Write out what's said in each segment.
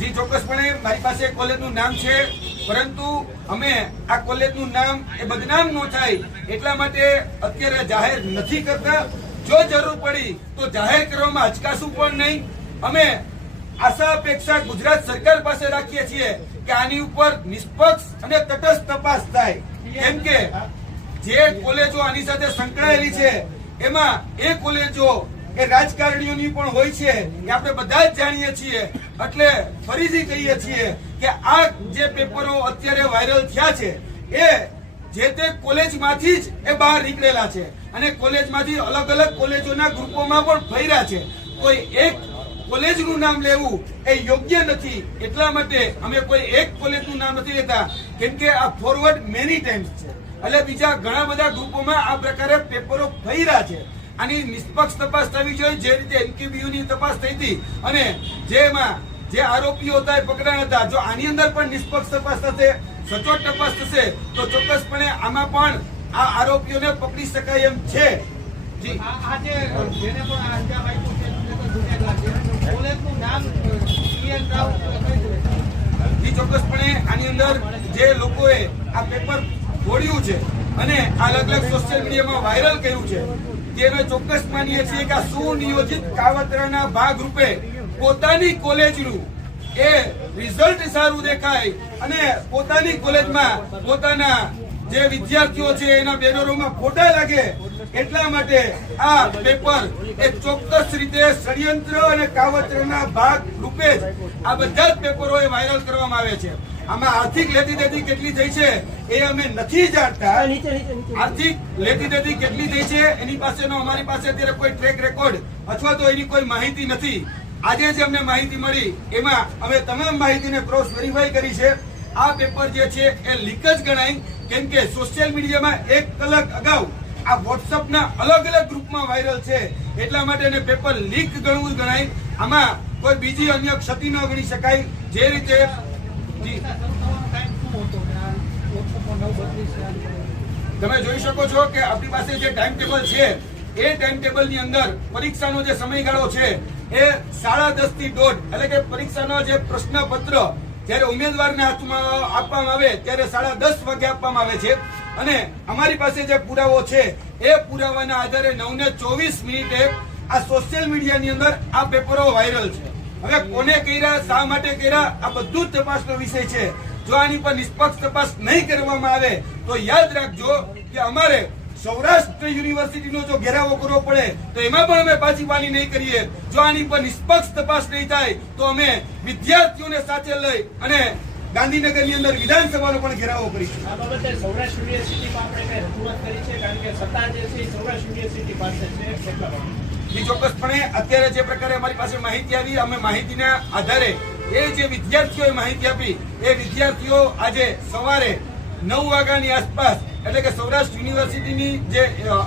જે, ચોક્કસપણે મારી પાસે કોલેજનું નામ છે, પરંતુ અમે આ કોલેજનું નામ એ બદનામ ન થાય એટલા માટે અત્યારે જાહેર નથી કરતા. જો જરૂર પડી તો જાહેર કરવામાં અચકાશું પણ નહીં. અમે આશા અપેક્ષા ગુજરાત સરકાર પાસે રાખીએ છીએ કે આની ઉપર નિષ્પક્ષ અને તટસ્થ તપાસ થાય. કેમ કે જે કોલેજો આની સાથે સંકળાયેલી છે, એમાં એ કોલેજો એ રાજકારણીઓની પણ હોય છે, એ આપણે બધા જ જાણીએ છીએ. એટલે ફરીથી કહીએ છીએ કે આ જે પેપરો અત્યારે વાયરલ થયા છે, એ જે તે કોલેજમાંથી જ એ બહાર નીકળેલા છે. અને કોલેજમાંથી અલગ અલગ કોલેજોના ગ્રુપોમાં પણ ફર્યા છે. કોઈ એક કોલેજનું નામ લેવું એ યોગ્ય નથી. એટલા માટે અમે કોઈ એક કોલેજનું નામ નથી લેતા. કેમ કે આ ફોરવર્ડ મેની ટાઈમ્સ છે. એટલે બીજા ઘણા બધા ગ્રુપોમાં આ પ્રકારે પેપરો ફર્યા છે. આની નિષ્પક્ષ તપાસ થવી જોઈએ જે રીતે એનકેબીયુ ની તપાસ થઈ હતી અને જેમાં જે આરોપીઓ હતા એ પકડાયા હતા. જો આની અંદર પણ નિષ્પક્ષ તપાસ થશે સચોટ તપાસ થશે તો ચોક્કસપણે આમાં પણ આ આરોપીઓને પકડી શકાય એમ છે. જી. આ જે જેને પણ આ છે કોલેજનું નામ સીએન રાવ જી ચોક્કસપણે આની અંદર જે લોકોએ આ પેપર ફોડ્યું છે. અને અલગ અલગ સોશિયલ મીડિયામાં વાયરલ કર્યું છે. તેને ચોક્કસ માનીએ છીએ કે આ સુનિયોજિત કાવતરાના ભાગ રૂપે પોતાની કોલેજનું એ રિઝલ્ટ સારું દેખાય અને પોતાની કોલેજમાં પોતાના જે વિદ્યાર્થીઓ છે એના બેનરોમાં ફોટા લાગે એટલા માટે આ પેપર એ ચોક્કસ રીતે ષડયંત્ર અને કાવતરના ભાગ રૂપે જ આ બધા જ પેપરો એ વાયરલ કરવામાં આવે છે. આમાં આર્થિક લેતી દેતી કેટલી થઈ છે એ અમે નથી જાણતા. આર્થિક લેતી દેતી કેટલી થઈ છે એની પાસેનો અમારી પાસે અત્યારે કોઈ ટ્રેક રેકોર્ડ અથવા તો એની કોઈ માહિતી નથી. આજે જે અમને માહિતી મળી. એમાં અમે તમામ માહિતીને ક્રોસ વેરીફાઈ કરી છે. આ પેપર જે છે એ લીક જ ગણાય. કેમ કે સોશિયલ મીડિયામાં એક કલાક અગાઉ આ વોટ્સઅપના અલગ અલગ ગ્રુપમાં વાયરલ છે. એટલા માટે એને પેપર લીક ગણવું જ ગણાય. આમાં કોઈ બીજી અન્ય ક્ષતિ ન ગણી શકાય. જે રીતે તમે જોઈ શકો છો કે આપણી પાસે જે ટાઈમ ટેબલ છે, એ ટાઈમ ટેબલની અંદર પરીક્ષાનો જે સમયગાળો છે, એ સાડા દસથી દોઢ, એટલે કે પરીક્ષાનો જે પ્રશ્નપત્ર જ્યારે ઉમેદવારને હાથમાં આપવામાં આવે, ત્યારે સાડા દસ વાગે આપવામાં આવે છે. અને અમારી પાસે જે પુરાવો છે, એ પુરાવાના આધારે નવ ને ચોવીસ મિનિટે આ સોશિયલ મીડિયાની અંદર આ પેપરો વાયરલ છે. હવે કોને કર્યા, શા માટે કર્યા, આ બધું જ તપાસનો વિષય છે. જો આની પર નિષ્પક્ષ તપાસ નહીં કરવામાં આવે, તો યાદ રાખજો કે અમારે સૌરાષ્ટ્ર યુનિવર્સિટીનો જો ઘેરાવો કરવો પડે, તો એમાં પણ અમે પાછી પાની નહીં કરીએ. જો આની પર નિષ્પક્ષ તપાસ નહીં થાય, તો અમે વિદ્યાર્થીઓને સાથે લઈ અને ગાંધીનગરની અંદર વિધાનસભાનો પણ ઘેરાવો કરીશું. આ બાબતે સૌરાષ્ટ્ર યુનિવર્સિટીમાં આપણે રજૂઆત કરી છે, કારણ કે સત્તા જે છે સૌરાષ્ટ્ર યુનિવર્સિટી પાસે છે એ ચોક્કસપણે અત્યારે જે પ્રકારે અમારી પાસે માહિતી આવી, અમે માહિતીના આધારે એ જે વિદ્યાર્થીઓએ માહિતી આપી, એ વિદ્યાર્થીઓ આજે સવારે નવ વાગ્યાની આસપાસ, એટલે કે સૌરાષ્ટ્ર યુનિવર્સિટીની જે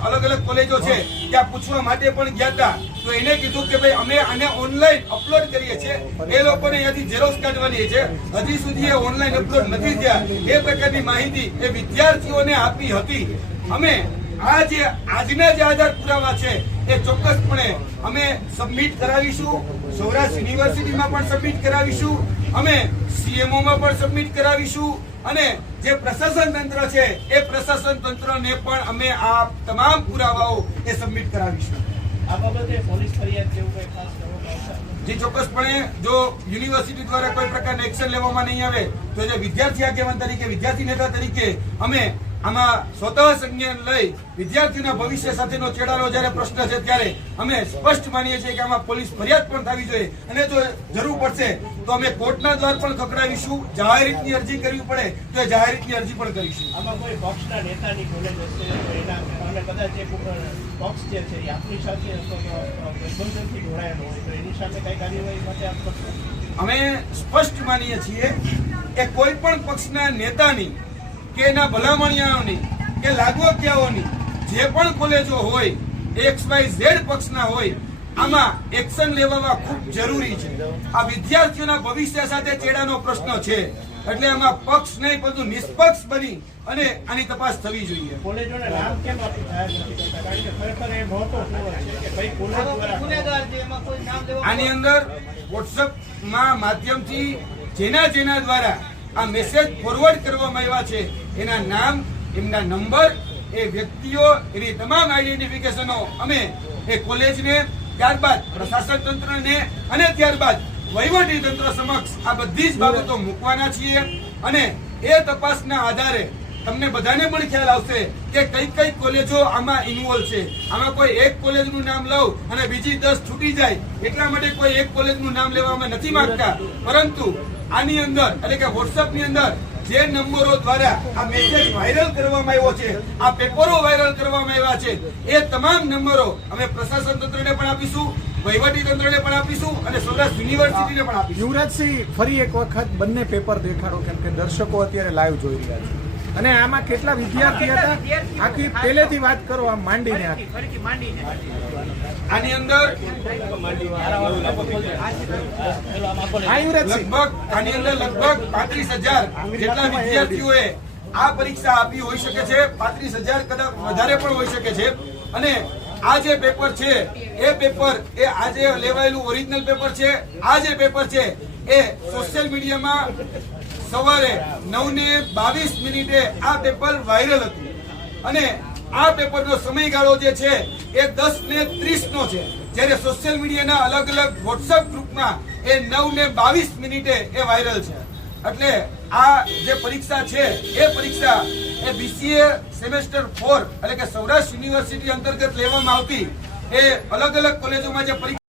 અલગ અલગ કોલેજો છે, ત્યાં પૂછવા માટે પણ ગયા હતા. તો એને કીધું કે ભાઈ, અમે આને ઓનલાઈન અપલોડ કરીએ છીએ. એ લોકોને અહીંયાથી ઝેરોક્ષ કાઢવાની છે. હજી સુધી એ ઓનલાઈન અપલોડ નથી થયા. એ પ્રકારની માહિતી એ વિદ્યાર્થીઓને આપી હતી. અમે આ જે આજના જે આધાર પુરાવા છે એ ચોક્કસપણે અમે સબમિટ કરાવીશું. સૌરાષ્ટ્ર યુનિવર્સિટીમાં પણ સબમિટ કરાવીશું. અમે સીએમઓ માં પણ સબમિટ કરાવીશું. અને જે પ્રશાસન તંત્ર છે એ પ્રશાસન તંત્રને પણ અમે આ તમામ પુરાવાઓ એ સબમિટ કરાવીશું. આ બાબતે પોલીસ ફરિયાદ જેવું કંઈ ખાસ જે ચોક્કસપણે જો યુનિવર્સિટી દ્વારા કોઈ પ્રકારના એક્શન લેવામાં નહીં આવે તો જે વિદ્યાર્થી આગેવાન તરીકે વિદ્યાર્થી નેતા તરીકે અમે આમાં સ્વતઃ સંજ્ઞાન લઈ વિદ્યાર્થીઓના ભવિષ્ય સાથેનો ચેડાનો જ્યારે પ્રશ્ન છે ત્યારે અમે સ્પષ્ટ માનીએ છીએ કે આમાં પોલીસ ફરિયાદ પણ થવી જોઈએ. અને જો જરૂર પડશે તો અમે કોર્ટના દ્વાર પણ ખકડાવીશું જાહેર રીતની અરજી કરવી પડે તો એ જાહેર રીતની અરજી પણ કરીશું. આમાં કોઈ પક્ષના નેતાની કોલેજ હશે તો એના અને કદાચ એ પક્ષ જે છે એ આપની સાથે ગઠબંધનથી જોડાયેલો હોય તો એની સામે કઈ કાર્યવાહી માટે આપ અમે સ્પષ્ટ માનીએ છીએ કે કોઈ પણ પક્ષના નેતાની કે એના ભલામણિયાઓની કે લાગવકિયાઓની જે પણ કોલેજો હોય એક્સ વાય ઝેડ પક્ષના હોય આમાં એક્શન લેવામાં ખૂબ જરૂરી છે. આ વિદ્યાર્થીઓના ભવિષ્ય સાથે ચેડાનો પ્રશ્ન છે. એટલે આમાં પક્ષ નહીં પરંતુ નિષ્પક્ષ બની અને આની તપાસ થવી જોઈએ. કોલેજોને નામ કેમ આપી જાહેર નથી કરતા કારણ કે ખરેખર એ મહત્વ છે કે ભાઈ કોલેજ આરોપી દ્વારા ગુનેગાર છે એમાં કોઈ નામ લેવા આની અંદર વોટ્સઅપમાં માધ્યમથી જેના જેના દ્વારા આ મેસેજ ફોરવર્ડ કરવામાં આવ્યા છે એના નામ, એમના નંબર, એ વ્યક્તિઓ, એની તમામ આઈડેન્ટિફિકેશનો અમે એ કોલેજને, ત્યારબાદ પ્રશાસન તંત્રને અને ત્યારબાદ વહીવટી તંત્ર સમક્ષ આ બધી જ બાબતો મૂકવાના છીએ. અને એ તપાસના આધારે તમને બધાને પણ ખ્યાલ આવશે કે કઈ કઈ કોલેજો આમાં ઇન્વોલ્વ છે. આમાં કોઈ એક કોલેજનું નામ લઉં અને બીજી દસ છૂટી જાય, એટલા માટે કોઈ એક કોલેજનું નામ લેવા અમે નથી માંગતા. પરંતુ આની અંદર, એટલે કે વોટ્સઅપની અંદર જે નંબરો દ્વારા આ મેસેજ વાયરલ કરવામાં આવ્યો છે, આ પેપરો વાયરલ કરવામાં આવ્યા છે, એ તમામ નંબરો અમે પ્રશાસન તંત્રને પણ આપીશું, વહીવટી તંત્રને પણ આપીશું અને સૌરાષ્ટ્ર યુનિવર્સિટીને પણ આપીશું. યુવરાજસિંહ, ફરી એક વખત બંને પેપર દેખાડો, કેમ કે દર્શકો અત્યારે લાઈવ જોઈ રહ્યા છે. અને આમાં કેટલા વિદ્યાર્થી હતા? આખી પહેલેથી વાત કરો આમ માંડીને આખી. આની અંદર લગભગ આની અંદર લગભગ પાંત્રીસ હજાર જેટલા વિદ્યાર્થીઓએ આ પરીક્ષા આપી હોઈ શકે છે. પાંત્રીસ હજાર કદાચ વધારે પણ હોઈ શકે છે. અને આ જે પેપર છે એ પેપર એ આજે લેવાયેલું ઓરિજિનલ પેપર છે. આ જે પેપર છે એ સોશિયલ મીડિયામાં સવારે નવ ને બાવીસ મિનિટે આ પેપર વાયરલ હતું. અને આ પેપરનો સમયગાળો જે છે એ દસ ને ત્રીસ નો છે. જ્યારે સોશિયલ મીડિયાના અલગ અલગ વોટ્સઅપ ગ્રુપમાં એ નવ ને બાવીસ મિનિટે એ વાયરલ છે. એટલે આ જે પરીક્ષા છે, એ પરીક્ષા એ બીસીએ સેમેસ્ટર ફોર એટલે કે સૌરાષ્ટ્ર યુનિવર્સિટી અંતર્ગત લેવામાં આવતી એ અલગ અલગ કોલેજોમાં જે પરીક્ષા